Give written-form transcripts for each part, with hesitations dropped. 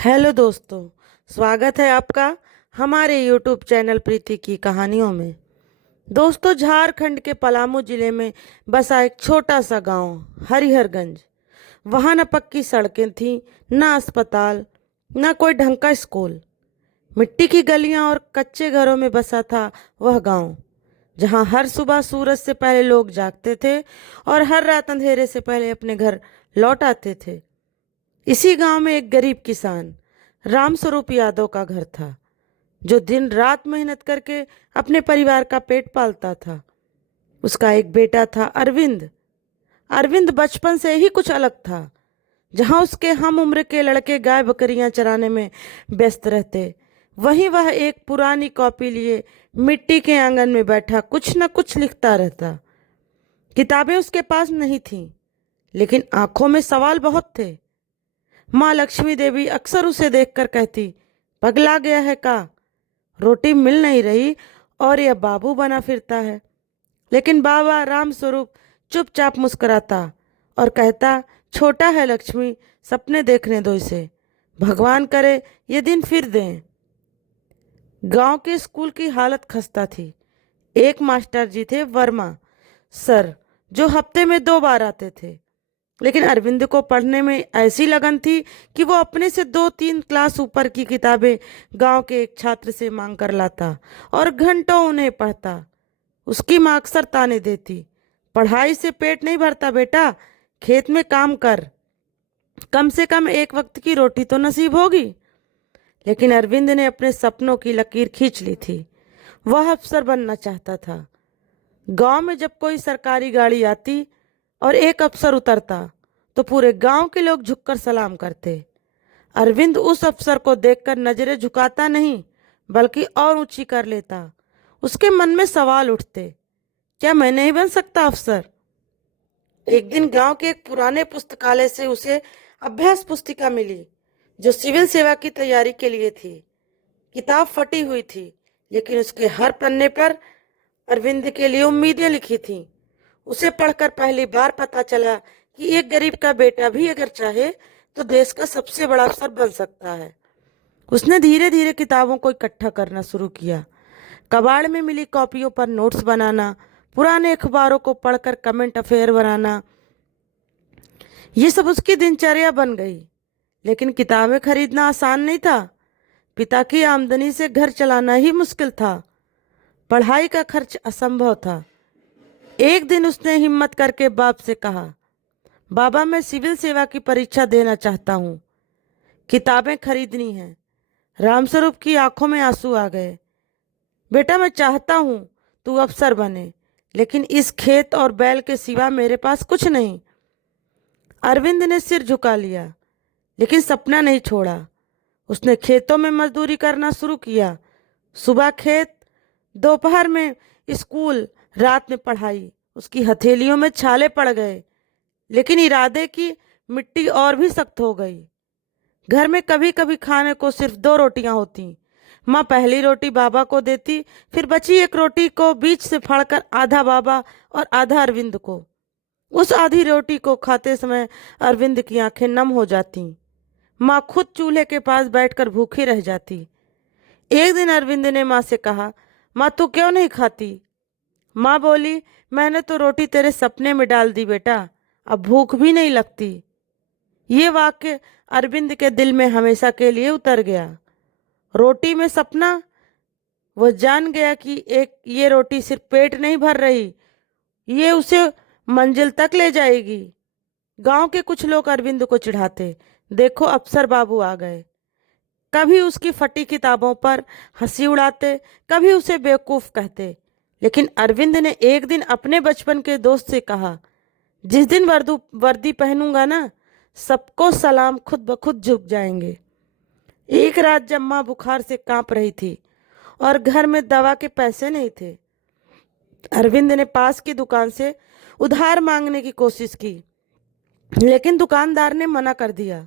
Hello दोस्तों, स्वागत है आपका हमारे यूट्यूब चैनल प्रीति की कहानियों में। दोस्तों, झारखंड के पलामू जिले में बसा एक छोटा सा गांव हरिहरगंज। वहाँ न पक्की सड़कें थीं, न अस्पताल, न कोई ढंग का स्कूल। मिट्टी की गलियां और कच्चे घरों में बसा था वह गांव, जहां हर सुबह सूरज से पहले लोग जागते थे और हर रात अंधेरे से पहले अपने घर लौट आते थे। इसी गांव में एक गरीब किसान रामस्वरूप यादव का घर था, जो दिन रात मेहनत करके अपने परिवार का पेट पालता था। उसका एक बेटा था अरविंद। अरविंद बचपन से ही कुछ अलग था। जहां उसके हम उम्र के लड़के गाय बकरियां चराने में व्यस्त रहते, वहीं वह एक पुरानी कॉपी लिए मिट्टी के आंगन में बैठा कुछ न कुछ लिखता रहता। किताबें उसके पास नहीं थीं, लेकिन आंखों में सवाल बहुत थे। माँ लक्ष्मी देवी अक्सर उसे देखकर कहती, पगला गया है का, रोटी मिल नहीं रही और यह बाबू बना फिरता है। लेकिन बाबा राम स्वरूप चुपचाप मुस्कुराता और कहता, छोटा है लक्ष्मी, सपने देखने दो इसे, भगवान करे ये दिन फिर दें। गांव के स्कूल की हालत खस्ता थी। एक मास्टर जी थे वर्मा सर, जो हफ्ते में 2 बार आते थे। लेकिन अरविंद को पढ़ने में ऐसी लगन थी कि वो अपने से 2-3 क्लास ऊपर की किताबें गांव के एक छात्र से मांग कर लाता और घंटों उन्हें पढ़ता। उसकी माँ अक्सर ताने देती, पढ़ाई से पेट नहीं भरता बेटा, खेत में काम कर, कम से कम एक वक्त की रोटी तो नसीब होगी। लेकिन अरविंद ने अपने सपनों की लकीर खींच ली थी। वह अफसर बनना चाहता था। गांव में जब कोई सरकारी गाड़ी आती और एक अफसर उतरता, तो पूरे गांव के लोग झुककर सलाम करते। अरविंद उस अफसर को देखकर नजरें झुकाता नहीं, बल्कि और ऊंची कर लेता। उसके मन में सवाल उठते, क्या मैं नहीं बन सकता अफसर? एक दिन गांव के एक पुराने पुस्तकालय से उसे अभ्यास पुस्तिका मिली, जो सिविल सेवा की तैयारी के लिए थी। किताब फटी हुई थी, लेकिन उसके हर पन्ने पर अरविंद के लिए उम्मीदें लिखी थीं। उसे पढ़कर पहली बार पता चला कि एक गरीब का बेटा भी अगर चाहे तो देश का सबसे बड़ा अफसर बन सकता है। उसने धीरे धीरे किताबों को इकट्ठा करना शुरू किया। कबाड़ में मिली कॉपियों पर नोट्स बनाना, पुराने अखबारों को पढ़कर कमेंट अफेयर बनाना, ये सब उसकी दिनचर्या बन गई। लेकिन किताबें खरीदना आसान नहीं था। पिता की आमदनी से घर चलाना ही मुश्किल था। पढ़ाई का खर्च असंभव था। एक दिन उसने हिम्मत करके बाप से कहा, बाबा मैं सिविल सेवा की परीक्षा देना चाहता हूँ, किताबें खरीदनी हैं। रामस्वरूप की आंखों में आंसू आ गए। बेटा मैं चाहता हूँ तू अफसर बने, लेकिन इस खेत और बैल के सिवा मेरे पास कुछ नहीं। अरविंद ने सिर झुका लिया, लेकिन सपना नहीं छोड़ा। उसने खेतों में मजदूरी करना शुरू किया। सुबह खेत, दोपहर में स्कूल, रात में पढ़ाई। उसकी हथेलियों में छाले पड़ गए, लेकिन इरादे की मिट्टी और भी सख्त हो गई। घर में कभी कभी खाने को सिर्फ 2 रोटियां होती। माँ पहली रोटी बाबा को देती, फिर बची एक रोटी को बीच से फाड़कर आधा बाबा और आधा अरविंद को। उस आधी रोटी को खाते समय अरविंद की आंखें नम हो जाती। माँ खुद चूल्हे के पास बैठकर भूखी रह जाती। एक दिन अरविंद ने माँ से कहा, माँ तू क्यों नहीं खाती? माँ बोली, मैंने तो रोटी तेरे सपने में डाल दी बेटा, अब भूख भी नहीं लगती। ये वाक्य अरविंद के दिल में हमेशा के लिए उतर गया। रोटी में सपना? वह जान गया कि एक ये रोटी सिर्फ पेट नहीं भर रही, ये उसे मंजिल तक ले जाएगी। गांव के कुछ लोग अरविंद को चिढ़ाते, देखो अफसर बाबू आ गए। कभी उसकी फटी किताबों पर हंसी उड़ाते, कभी उसे बेवकूफ कहते। लेकिन अरविंद ने एक दिन अपने बचपन के दोस्त से कहा, जिस दिन वर्दी पहनूंगा ना, सबको सलाम खुद ब खुद झुक जाएंगे। एक रात जब माँ बुखार से कांप रही थी और घर में दवा के पैसे नहीं थे, अरविंद ने पास की दुकान से उधार मांगने की कोशिश की, लेकिन दुकानदार ने मना कर दिया।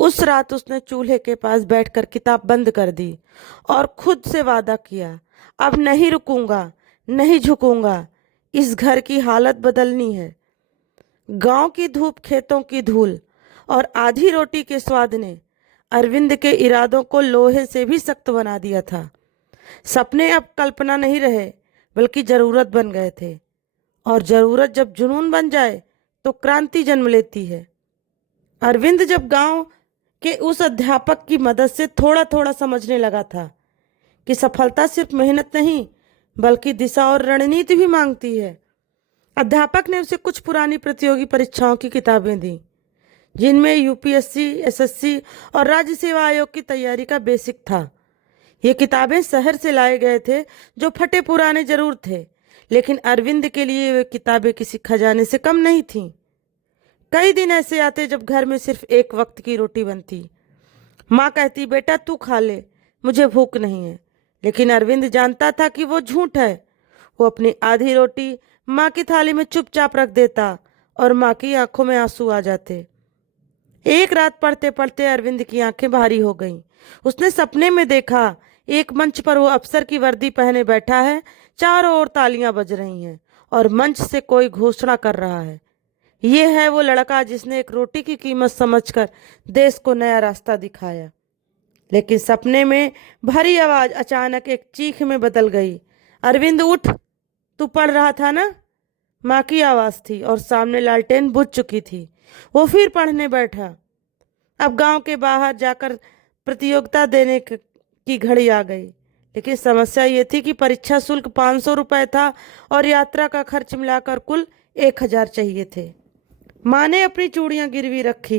उस रात उसने चूल्हे के पास बैठकर किताब बंद कर दी और खुद से वादा किया, अब नहीं रुकूंगा, नहीं झुकूंगा, इस घर की हालत बदलनी है। गांव की धूप, खेतों की धूल और आधी रोटी के स्वाद ने अरविंद के इरादों को लोहे से भी सख्त बना दिया था। सपने अब कल्पना नहीं रहे बल्कि जरूरत बन गए थे, और जरूरत जब जुनून बन जाए तो क्रांति जन्म लेती है। अरविंद जब गांव के उस अध्यापक की मदद से थोड़ा थोड़ा समझने लगा था कि सफलता सिर्फ मेहनत नहीं बल्कि दिशा और रणनीति भी मांगती है, अध्यापक ने उसे कुछ पुरानी प्रतियोगी परीक्षाओं की किताबें दी, जिनमें यूपीएससी, एसएससी और राज्य सेवा आयोग की तैयारी का बेसिक था। ये किताबें शहर से लाए गए थे, जो फटे पुराने जरूर थे, लेकिन अरविंद के लिए वे किताबें किसी खजाने से कम नहीं थीं। कई दिन ऐसे आते जब घर में सिर्फ एक वक्त की रोटी बनती। माँ कहती, बेटा तू खा ले, मुझे भूख नहीं है। लेकिन अरविंद जानता था कि वो झूठ है। वो अपनी आधी रोटी माँ की थाली में चुपचाप रख देता और माँ की आंखों में आंसू आ जाते। एक रात पढ़ते पढ़ते अरविंद की आंखें भारी हो गईं। उसने सपने में देखा, एक मंच पर वो अफसर की वर्दी पहने बैठा है, चारों ओर तालियां बज रही हैं और मंच से कोई घोषणा कर रहा है, ये है वो लड़का जिसने एक रोटी की कीमत समझकर देश को नया रास्ता दिखाया। लेकिन सपने में भारी आवाज अचानक एक चीख में बदल गई। अरविंद उठ, तू पढ़ रहा था ना? माँ की आवाज थी और सामने लालटेन बुझ चुकी थी। वो फिर पढ़ने बैठा। अब गांव के बाहर जाकर प्रतियोगिता देने की घड़ी आ गई, लेकिन समस्या ये थी कि परीक्षा शुल्क 500 रुपये था और यात्रा का खर्च मिलाकर कुल 1000 चाहिए थे। माँ ने अपनी चूड़ियां गिरवी रखी,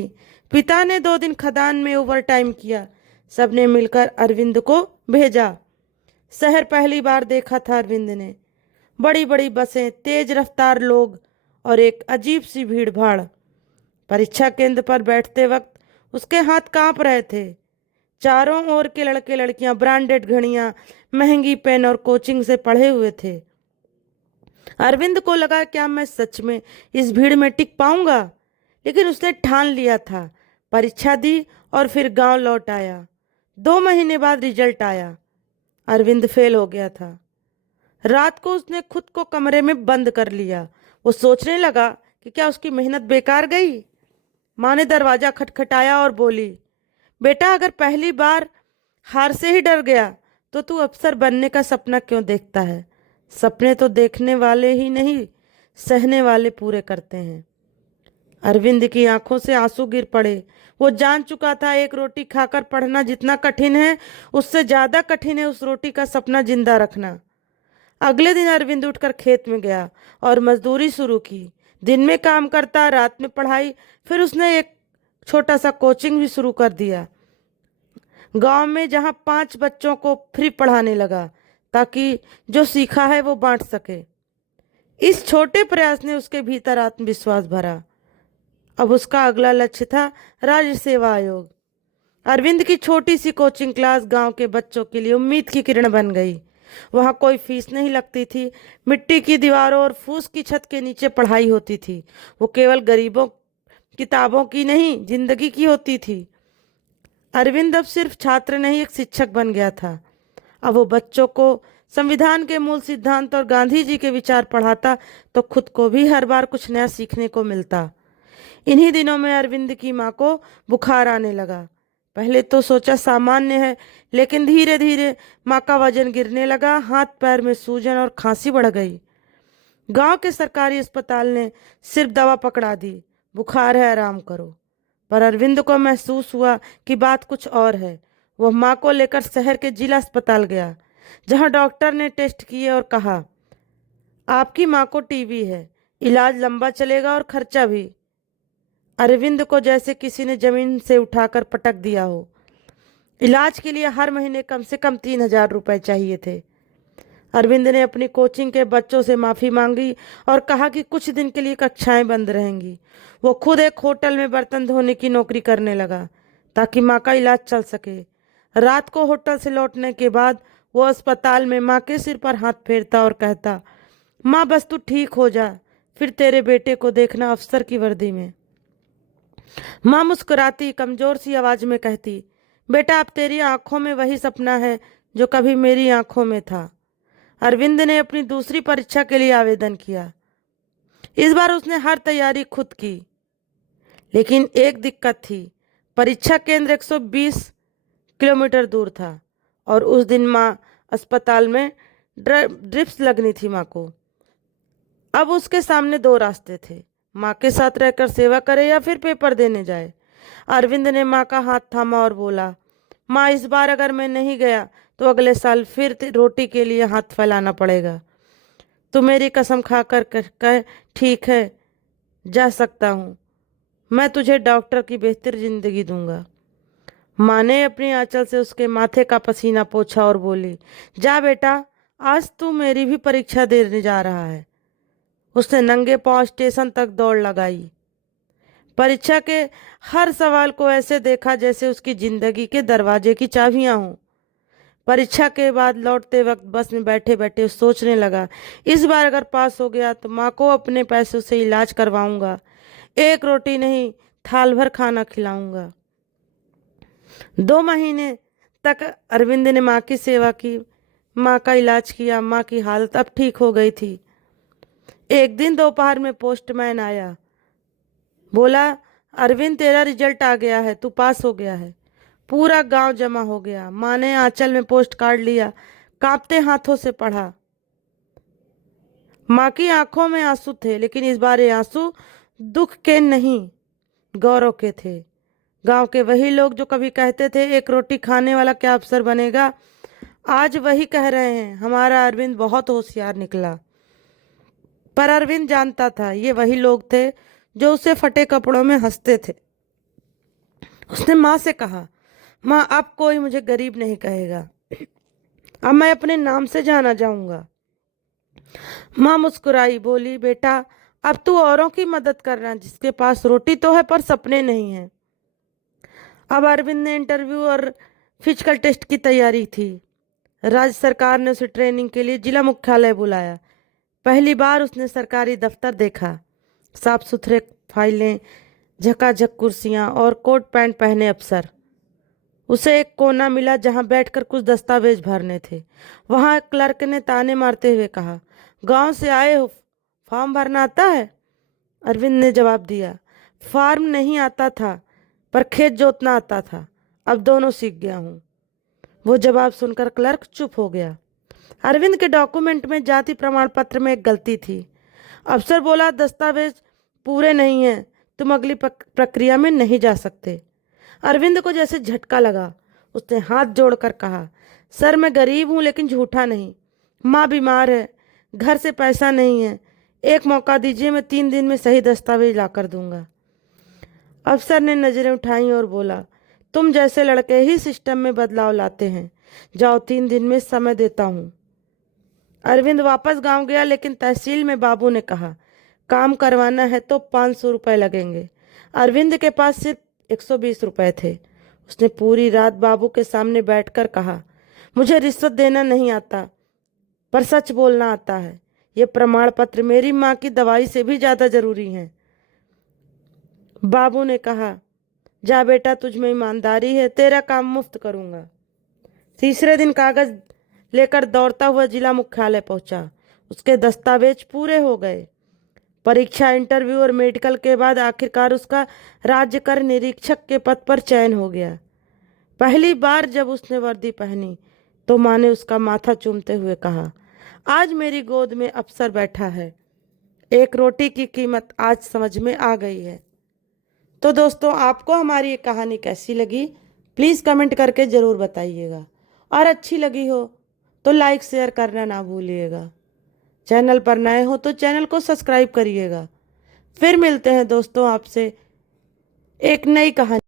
पिता ने 2 दिन खदान में ओवर टाइम किया, सबने मिलकर अरविंद को भेजा। शहर पहली बार देखा था अरविंद ने। बड़ी बड़ी बसें, तेज रफ्तार लोग और एक अजीब सी भीड़ भाड़। परीक्षा केंद्र पर बैठते वक्त उसके हाथ कांप रहे थे। चारों ओर के लड़के लड़कियां ब्रांडेड घड़ियां, महंगी पेन और कोचिंग से पढ़े हुए थे। अरविंद को लगा, क्या मैं सच में इस भीड़ में टिक पाऊंगा? लेकिन उसने ठान लिया था। परीक्षा दी और फिर गांव लौट आया। 2 महीने बाद रिजल्ट आया। अरविंद फेल हो गया था। रात को उसने खुद को कमरे में बंद कर लिया। वो सोचने लगा कि क्या उसकी मेहनत बेकार गई। माँ ने दरवाजा खटखटाया और बोली, बेटा अगर पहली बार हार से ही डर गया तो तू अफसर बनने का सपना क्यों देखता है? सपने तो देखने वाले ही नहीं, सहने वाले पूरे करते हैं। अरविंद की आंखों से आंसू गिर पड़े। वो जान चुका था एक रोटी खाकर पढ़ना जितना कठिन है, उससे ज्यादा कठिन है उस रोटी का सपना जिंदा रखना। अगले दिन अरविंद उठकर खेत में गया और मजदूरी शुरू की। दिन में काम करता, रात में पढ़ाई। फिर उसने एक छोटा सा कोचिंग भी शुरू कर दिया गांव में, जहां 5 बच्चों को फ्री पढ़ाने लगा ताकि जो सीखा है वो बांट सके। इस छोटे प्रयास ने उसके भीतर आत्मविश्वास भरा। अब उसका अगला लक्ष्य था राज्य सेवा आयोग। अरविंद की छोटी सी कोचिंग क्लास गांव के बच्चों के लिए उम्मीद की किरण बन गई। वहाँ कोई फीस नहीं लगती थी। मिट्टी की दीवारों और फूस की छत के नीचे पढ़ाई होती थी। वो केवल गरीबों किताबों की नहीं, जिंदगी की होती थी। अरविंद अब सिर्फ छात्र नहीं, एक शिक्षक बन गया था। अब वो बच्चों को संविधान के मूल सिद्धांत और गांधी जी के विचार पढ़ाता तो खुद को भी हर बार कुछ नया सीखने को मिलता। इन्हीं दिनों में अरविंद की माँ को बुखार आने लगा। पहले तो सोचा सामान्य है, लेकिन धीरे धीरे माँ का वजन गिरने लगा, हाथ पैर में सूजन और खांसी बढ़ गई। गांव के सरकारी अस्पताल ने सिर्फ दवा पकड़ा दी, बुखार है आराम करो। पर अरविंद को महसूस हुआ कि बात कुछ और है। वह माँ को लेकर शहर के जिला अस्पताल गया, जहां डॉक्टर ने टेस्ट किए और कहा, आपकी माँ को टीबी है, इलाज लंबा चलेगा और खर्चा भी। अरविंद को जैसे किसी ने जमीन से उठाकर पटक दिया हो। इलाज के लिए हर महीने कम से कम 3000 रुपए चाहिए थे। अरविंद ने अपनी कोचिंग के बच्चों से माफ़ी मांगी और कहा कि कुछ दिन के लिए कक्षाएं बंद रहेंगी। वो खुद एक होटल में बर्तन धोने की नौकरी करने लगा ताकि माँ का इलाज चल सके। रात को होटल से लौटने के बाद वो अस्पताल में माँ के सिर पर हाथ फेरता और कहता, माँ बस तू ठीक हो जा, फिर तेरे बेटे को देखना अफसर की वर्दी में। माँ मुस्कुराती, कमजोर सी आवाज में कहती, बेटा अब तेरी आंखों में वही सपना है जो कभी मेरी आंखों में था। अरविंद ने अपनी दूसरी परीक्षा के लिए आवेदन किया। इस बार उसने हर तैयारी खुद की, लेकिन एक दिक्कत थी, परीक्षा केंद्र 120 किलोमीटर दूर था और उस दिन माँ अस्पताल में ड्रिप्स लगनी थी माँ को। अब उसके सामने दो रास्ते थे, माँ के साथ रहकर सेवा करे या फिर पेपर देने जाए। अरविंद ने माँ का हाथ थामा और बोला, माँ इस बार अगर मैं नहीं गया तो अगले साल फिर रोटी के लिए हाथ फैलाना पड़ेगा। तू मेरी कसम खाकर कह ठीक है, जा सकता हूँ, मैं तुझे डॉक्टर की बेहतर जिंदगी दूंगा। माँ ने अपनी आंचल से उसके माथे का पसीना पोंछा और बोली, जा बेटा, आज तू मेरी भी परीक्षा देने जा रहा है। उसने नंगे पांव स्टेशन तक दौड़ लगाई। परीक्षा के हर सवाल को ऐसे देखा जैसे उसकी जिंदगी के दरवाजे की चाबियां हों। परीक्षा के बाद लौटते वक्त बस में बैठे बैठे सोचने लगा, इस बार अगर पास हो गया तो माँ को अपने पैसों से इलाज करवाऊंगा, एक रोटी नहीं थाल भर खाना खिलाऊंगा। 2 महीने तक अरविंद ने माँ की सेवा की, माँ का इलाज किया। माँ की हालत अब ठीक हो गई थी। एक दिन दोपहर में पोस्टमैन आया, बोला, अरविंद तेरा रिजल्ट आ गया है, तू पास हो गया है। पूरा गांव जमा हो गया। माँ ने आंचल में पोस्ट कार्ड लिया, कांपते हाथों से पढ़ा। माँ की आंखों में आंसू थे, लेकिन इस बार ये आंसू दुख के नहीं, गौरव के थे। गांव के वही लोग जो कभी कहते थे एक रोटी खाने वाला क्या अफसर बनेगा, आज वही कह रहे हैं हमारा अरविंद बहुत होशियार निकला। पर अरविंद जानता था ये वही लोग थे जो उसे फटे कपड़ों में हंसते थे। उसने माँ से कहा, माँ अब कोई मुझे गरीब नहीं कहेगा, अब मैं अपने नाम से जाना जाऊंगा। माँ मुस्कुराई, बोली, बेटा अब तू औरों की मदद करना, जिसके पास रोटी तो है पर सपने नहीं है। अब अरविंद ने इंटरव्यू और फिजिकल टेस्ट की तैयारी थी। राज्य सरकार ने उसे ट्रेनिंग के लिए जिला मुख्यालय बुलाया। पहली बार उसने सरकारी दफ्तर देखा, साफ सुथरे फाइलें, झकाझक कुर्सियां और कोट पैंट पहने अफसर। उसे एक कोना मिला जहां बैठकर कुछ दस्तावेज भरने थे। वहां एक क्लर्क ने ताने मारते हुए कहा, गांव से आए हो, फॉर्म भरना आता है? अरविंद ने जवाब दिया, फॉर्म नहीं आता था पर खेत जोतना आता था, अब दोनों सीख गया हूँ। वो जवाब सुनकर क्लर्क चुप हो गया। अरविंद के डॉक्यूमेंट में जाति प्रमाण पत्र में एक गलती थी। अफसर बोला, दस्तावेज पूरे नहीं हैं, तुम अगली प्रक्रिया में नहीं जा सकते। अरविंद को जैसे झटका लगा। उसने हाथ जोड़कर कहा, सर मैं गरीब हूँ लेकिन झूठा नहीं, माँ बीमार है, घर से पैसा नहीं है, एक मौका दीजिए, मैं 3 दिन में सही दस्तावेज ला कर दूंगा। अफसर ने नजरें उठाई और बोला, तुम जैसे लड़के ही सिस्टम में बदलाव लाते हैं, जाओ 3 दिन में समय देता हूँ। अरविंद वापस गांव गया, लेकिन तहसील में बाबू ने कहा, काम करवाना है तो 500 रुपये लगेंगे। अरविंद के पास सिर्फ 120 रुपये थे। उसने पूरी रात बाबू के सामने बैठकर कहा, मुझे रिश्वत देना नहीं आता पर सच बोलना आता है, ये प्रमाण पत्र मेरी माँ की दवाई से भी ज़्यादा जरूरी हैं। बाबू ने कहा, जा बेटा, तुझ में ईमानदारी है, तेरा काम मुफ्त करूँगा। तीसरे दिन कागज लेकर दौड़ता हुआ जिला मुख्यालय पहुंचा। उसके दस्तावेज पूरे हो गए। परीक्षा, इंटरव्यू और मेडिकल के बाद आखिरकार उसका राज्य कर निरीक्षक के पद पर चयन हो गया। पहली बार जब उसने वर्दी पहनी तो माँ ने उसका माथा चूमते हुए कहा, आज मेरी गोद में अफसर बैठा है, एक रोटी की कीमत आज समझ में आ गई है। तो दोस्तों, आपको हमारी ये कहानी कैसी लगी प्लीज़ कमेंट करके ज़रूर बताइएगा, और अच्छी लगी हो तो लाइक शेयर करना ना भूलिएगा। चैनल पर नए हो तो चैनल को सब्सक्राइब करिएगा। फिर मिलते हैं दोस्तों आपसे एक नई कहानी।